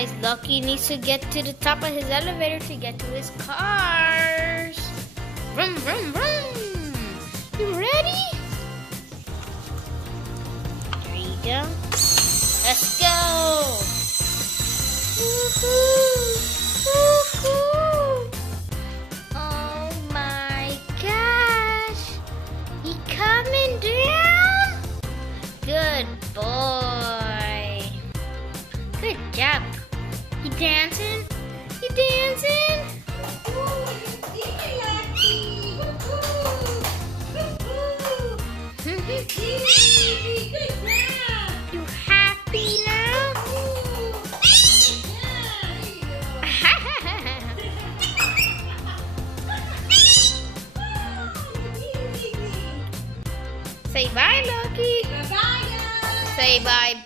Guys, Lucky needs to get to the top of his elevator to get to his cars. Vroom, vroom, vroom. You ready? There you go. Let's go. Woohoo! Woohoo! Oh my gosh. He coming down? Good boy. Good job. You dancing? You dancing? You happy now? Say bye, Lucky. Bye-bye. Say bye.